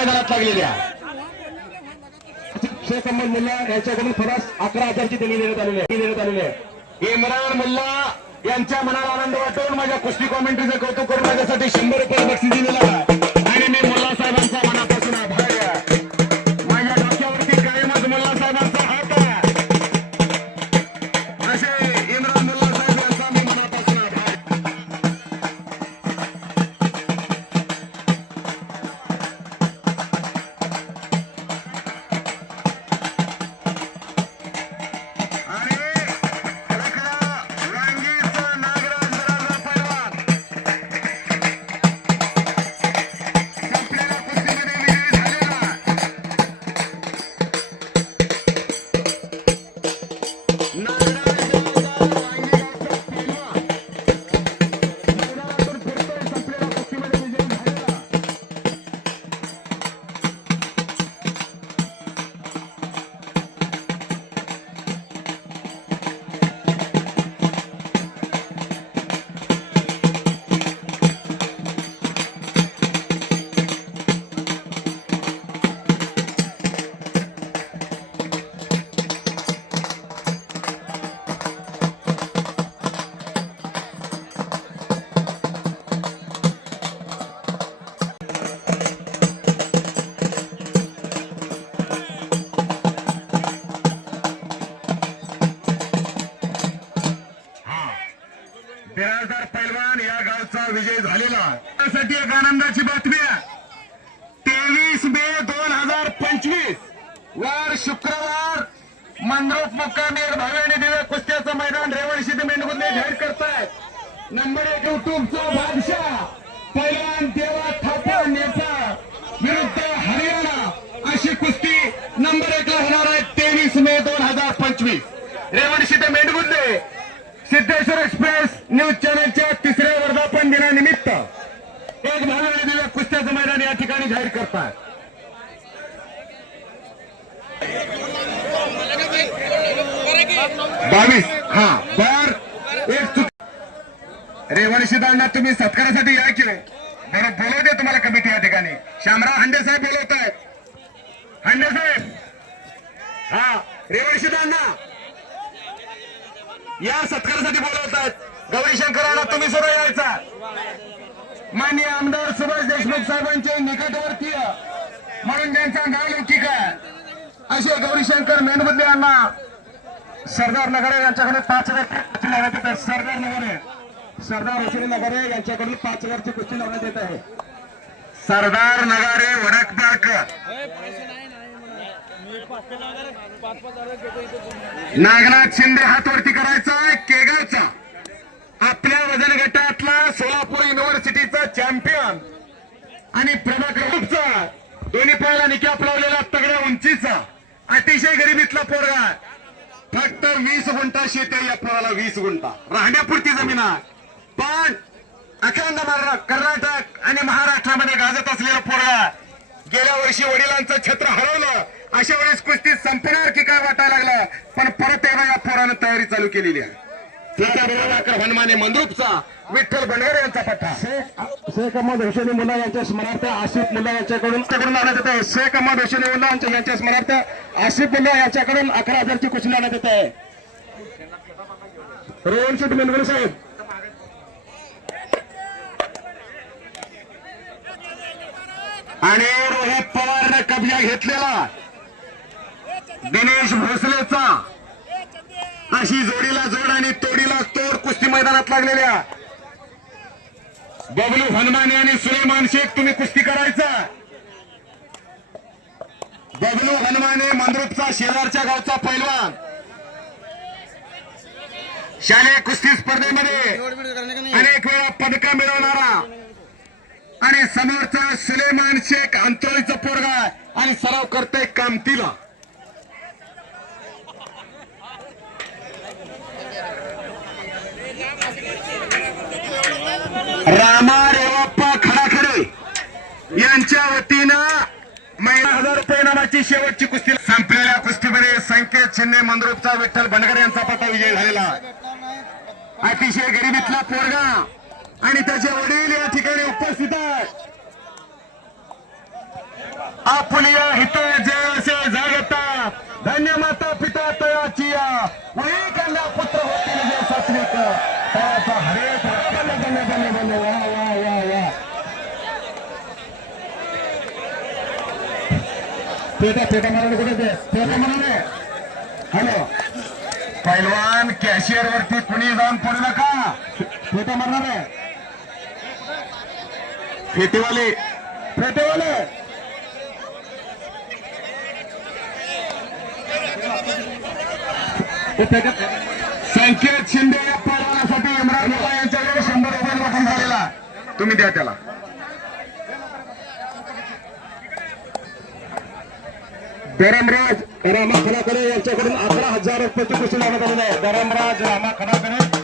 मैदानात लागलेल्या शेख अहमद मुल्ला यांच्याकडून फरास अकरा हजारची देणी देण्यात आलेली आहे. देण्यात आलेली आहे. इम्रान मुल्ला यांच्या मनाला आनंद वाटून माझ्या कुस्ती कॉमेंट्रीचं कौतुक करून माझ्यासाठी शंभर रुपये बक्षीस दिलेला विजय झालेला. त्यासाठी एक आनंदाची बातमी आहे. तेवीस मे दोन हजार पंचवीस वार शुक्रवार मंद्रोप मुक्कामी एक दिव्या कुस्त्याचं मैदान रेवणशी ते मेंढगुंदे जाहीर करतायत. नंबर एक युट्यूबचा बादशाह. पहिला देवा थापा नेता विरुद्ध हरियाणा अशी कुस्ती नंबर एक ला होणार आहे तेवीस मे दोन हजार पंचवीस रेवणशी ते मेंढगुंदे सिद्धेश्वर एक्सप्रेस न्यूज चॅनलच्या तिसऱ्या वर्धापन दिनानिमित्त एक भावी आणि दिव्य कुस्त्याचं मैदान या ठिकाणी जाहीर बावीस. हा बर. एक चुक रेवणशीदांना तुम्ही सत्कारासाठी या की बरं बोलवते तुम्हाला कमिटी या ठिकाणी. श्यामराव हंडे साहेब बोलवत आहेत. हंडे साहेब. हा रेवणशीदांना या सत्कारासाठी बोलवत आहेत. गौरी तुम्ही सुद्धा यायचा. माननीय आमदार सुभाष देशमुख साहेबांचे निकटवर्तीय म्हणून ज्यांचा नाव लौकिक आहे असे गौरीशंकर मेनबुद्धे यांना सरदार नगरे यांच्याकडे पाच हजार कुस्ती लावण्यात येत आहे सरदार नगरे सरदार हुसेन नगरे यांच्याकडून पाच हजारची कुस्ती लावण्यात येत आहे. सरदार नगारे वडकबारकर नागनाथ शिंदे हात वरती करायचा केगावचा. आपल्या वजन गटातला सोलापूर युनिव्हर्सिटी चॅम्पियन आणि प्रभाकर दोन्ही पायाला निकाप लावलेला तगड्या उंचीचा. अतिशय गरिबीतला पोरगा फक्त वीस गुंठा शेत आहे या पोराला वीस गुंठा. राहण्यापुरती जमीन आहे. पण अखंड महारा- कर्नाटक आणि महाराष्ट्रामध्ये गाजत असलेला पोरगा गेल्या वर्षी वडिलांचं छत्र हरवलं. अशा वेळेस कुस्ती संपणार की काय वाटायला लागलं? पण परत एकदा या पोरानं तयारी चालू केलेली आहे. हनुमाने मंद्रुपचा विठ्ठल बनगर यांचा पट्टा. शेख अहमद हुसेनी मुल्ला यांच्या स्मरणार्थ आसिफ मुल्ला यांच्याकडून कडून लावण्यात येत आहे. शेख अहमद हुसेनी मुल्ला यांच्या स्मरणार्थ आसिफ मुल्ला यांच्याकडून अकरा हजारची लावण्यात येत आहे. रोहन शेठ मेंढगुळे साहेब. आणि रोहित पवारने कब्जा घेतलेला. दिनेश भोसलेचा. अशी जोडीला जोड आणि तोडीला तोड कुस्ती मैदानात लागलेल्या. बबलू हनुमाने आणि सुलेमान शेख तुम्ही कुस्ती करायचा. बबलू हनुमाने मंद्रुपचा शेजारच्या गावचा पैलवान. शालेय कुस्ती स्पर्धेमध्ये अनेक वेळा पदक मिळवणारा आणि समोरचा सुलेमान शेख अंतरोळीचा पोरगा आणि सराव करतोय कामतीला. रामा रेवाप्पा खडाखडे यांच्या वतीनं महिना हजार रुपये नामाची शेवटची कुस्ती संपलेल्या कुस्तीमध्ये संकेत शिंदे मंद्रुपचा विठ्ठल बनगर यांचा पटा विजय झालेला. अतिशय गरिबीतला पोरगा. आणि त्याचे वडील या ठिकाणी उपस्थित आहेत. आपुलिया हित जसे जागता धन्य माता पिता तयाची पेटा पेटा मारायला कुठे पेटा मारायला हॅलो. पैलवान कॅशियर वरती कुणी जाऊन पडू नका. पेटा मारणार आहे फेटेवाले. फेटेवाले. संकेत शिंदे या पळवण्यासाठी इम्रान यांच्याकडे शंभर रुपये रोखून झालेला. तुम्ही द्या त्याला. धरमराज रामा खनाकरे यांच्याकडून अकरा हजार रुपयाची कुस्ती लावण्यात आलेली आहे धरमराज रामा खनाकरे